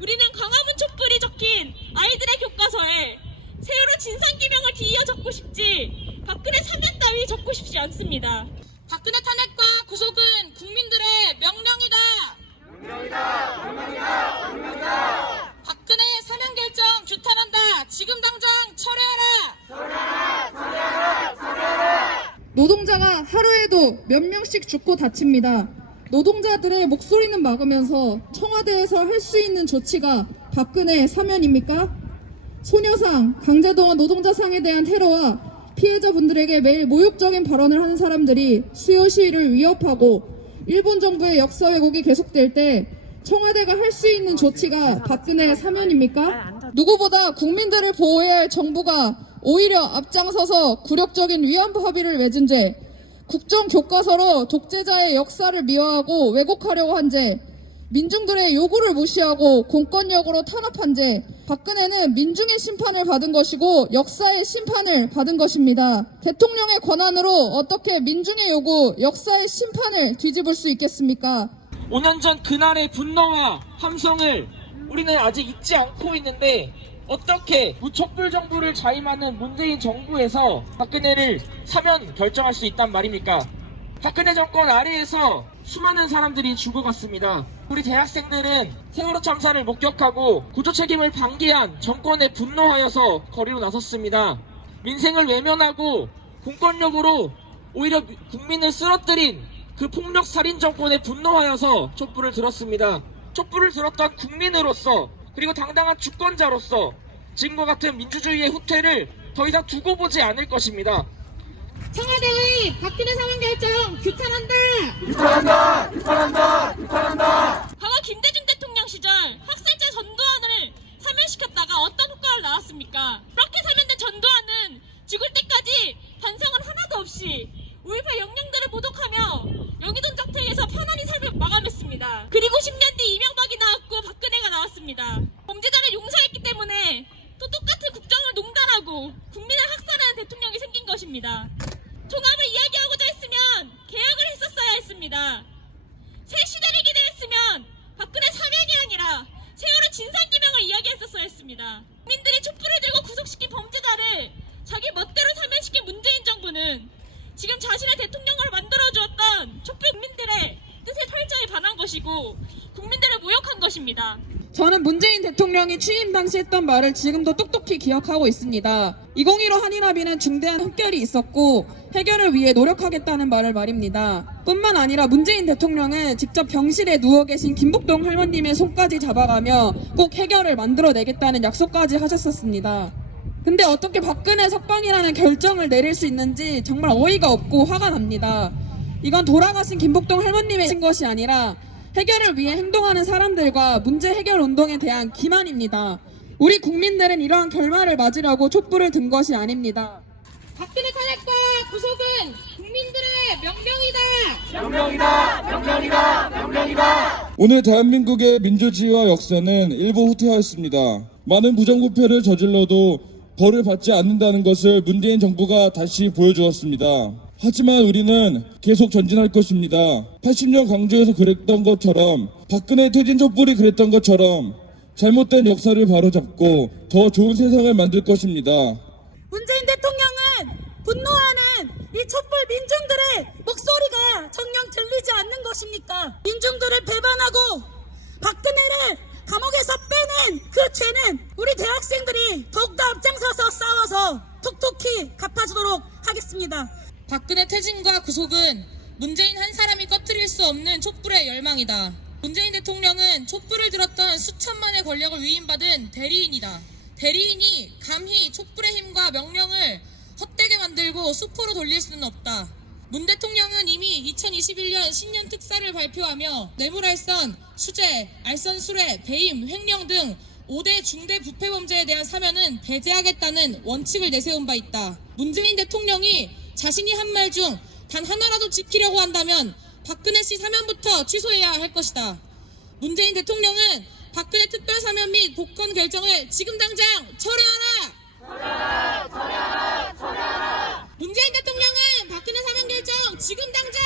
우리는 광화문 촛불이 적힌 아이들의 교과서에 세월호 진상규명을 뒤이어 적고 싶지 박근혜 사면 따위 적고 싶지 않습니다. 박근혜 탄핵과 구속은 국민들의 명령이다. 박근혜 사면 결정 규탄한다. 지금 당장 철회하라. 노동자가 하루에도 몇 명씩 죽고 다칩니다. 노동자들의 목소리는 막으면서 청와대에서 할 수 있는 조치가 박근혜 사면입니까? 소녀상, 강제동원 노동자상에 대한 테러와 피해자분들에게 매일 모욕적인 발언을 하는 사람들이 수요 시위를 위협하고 일본 정부의 역사 왜곡이 계속될 때 청와대가 할 수 있는 조치가 박근혜 사면입니까? 누구보다 국민들을 보호해야 할 정부가 오히려 앞장서서 굴욕적인 위안부 합의를 맺은 죄, 국정교과서로 독재자의 역사를 미화하고 왜곡하려고 한 죄, 민중들의 요구를 무시하고 공권력으로 탄압한 죄, 박근혜는 민중의 심판을 받은 것이고 역사의 심판을 받은 것입니다. 대통령의 권한으로 어떻게 민중의 요구, 역사의 심판을 뒤집을 수 있겠습니까? 5년 전 그날의 분노와 함성을 우리는 아직 잊지 않고 있는데 어떻게 무촛불 정부를 자임하는 문재인 정부에서 박근혜를 사면 결정할 수 있단 말입니까? 박근혜 정권 아래에서 수많은 사람들이 죽어갔습니다. 우리 대학생들은 세월호 참사를 목격하고 구조 책임을 방기한 정권에 분노하여서 거리로 나섰습니다. 민생을 외면하고 공권력으로 오히려 국민을 쓰러뜨린 그 폭력 살인 정권에 분노하여서 촛불을 들었습니다. 촛불을 들었던 국민으로서 그리고 당당한 주권자로서 지금과 같은 민주주의의 후퇴를 더 이상 두고 보지 않을 것입니다. 청와대의 박근혜 사면 결정 규탄한다. 과거 김대중 대통령 시절 학살자 전두환을 사면시켰다가 어떤 효과를 나왔습니까? 그렇게 사면된 전두환은 죽을 때까지 반성은 하나도 없이 5.18 영령들을 모독하며 여기돈 작태에서 편안히 삶을 마감했습니다. 그리고 10년 뒤 이명박이 나왔고 박근혜가 나왔습니다. 범죄자를 용서했기 때문에 또 똑같은 국정을 농단하고 국민을 학살하는 대통령이 생긴 것입니다. 통합을 이야기하고자 했으면 개혁을 했었어야 했습니다. 새 시대를 기대했으면 박근혜 사면이 아니라 세월호 진상규명을 이야기했었어야 했습니다. 국민들이 촛불을 들고 구속시킨 범죄자를 자기 멋대로 사면시킨 문재인 정부는 지금 자신의 대통령으로 만들어주었던 촛불 국민들의 뜻에 철저히 반한 것이고 국민들을 모욕한 것입니다. 저는 문재인 대통령이 취임 당시 했던 말을 지금도 똑똑히 기억하고 있습니다. 2015 한일합의는 중대한 흠결이 있었고 해결을 위해 노력하겠다는 말입니다. 뿐만 아니라 문재인 대통령은 직접 병실에 누워 계신 김복동 할머님의 손까지 잡아가며 꼭 해결을 만들어내겠다는 약속까지 하셨었습니다. 근데 어떻게 박근혜 석방이라는 결정을 내릴 수 있는지 정말 어이가 없고 화가 납니다. 이건 돌아가신 김복동 할머님의 것이 아니라 해결을 위해 행동하는 사람들과 문제 해결 운동에 대한 기만입니다. 우리 국민들은 이러한 결말을 맞으려고 촛불을 든 것이 아닙니다. 박근혜 탄핵과 구속은 국민들의 명령이다. 오늘 대한민국의 민주주의와 역사는 일부 후퇴하였습니다. 많은 부정부패를 저질러도 벌을 받지 않는다는 것을 문재인 정부가 다시 보여주었습니다. 하지만 우리는 계속 전진할 것입니다. 80년 강조에서 그랬던 것처럼 박근혜 퇴진 촛불이 그랬던 것처럼 잘못된 역사를 바로잡고 더 좋은 세상을 만들 것입니다. 문재인 대통령은 분노하는 이 촛불 민중들의 목소리가 정녕 들리지 않는 것입니까? 민중들을 배반하고 박근혜를 감옥에서 빼낸 그 죄는 우리 대학생들이 더욱더 앞장서서 싸워서 톡톡히 갚아주도록 하겠습니다. 박근혜 퇴진과 구속은 문재인 한 사람이 꺼트릴 수 없는 촛불의 열망이다. 문재인 대통령은 촛불을 들었던 수천만의 권력을 위임받은 대리인이다. 대리인이 감히 촛불의 힘과 명령을 헛되게 만들고 수포로 돌릴 수는 없다. 문 대통령은 이미 2021년 신년 특사를 발표하며 뇌물알선, 수재, 알선술회, 배임, 횡령 등 5대 중대 부패범죄에 대한 사면은 배제하겠다는 원칙을 내세운 바 있다. 문재인 대통령이 자신이 한 말 중 단 하나라도 지키려고 한다면 박근혜 씨 사면부터 취소해야 할 것이다. 문재인 대통령은 박근혜 특별사면 및 복권 결정을 지금 당장 철회하라! 문재인 대통령은 박근혜 사면 결정 지금 당장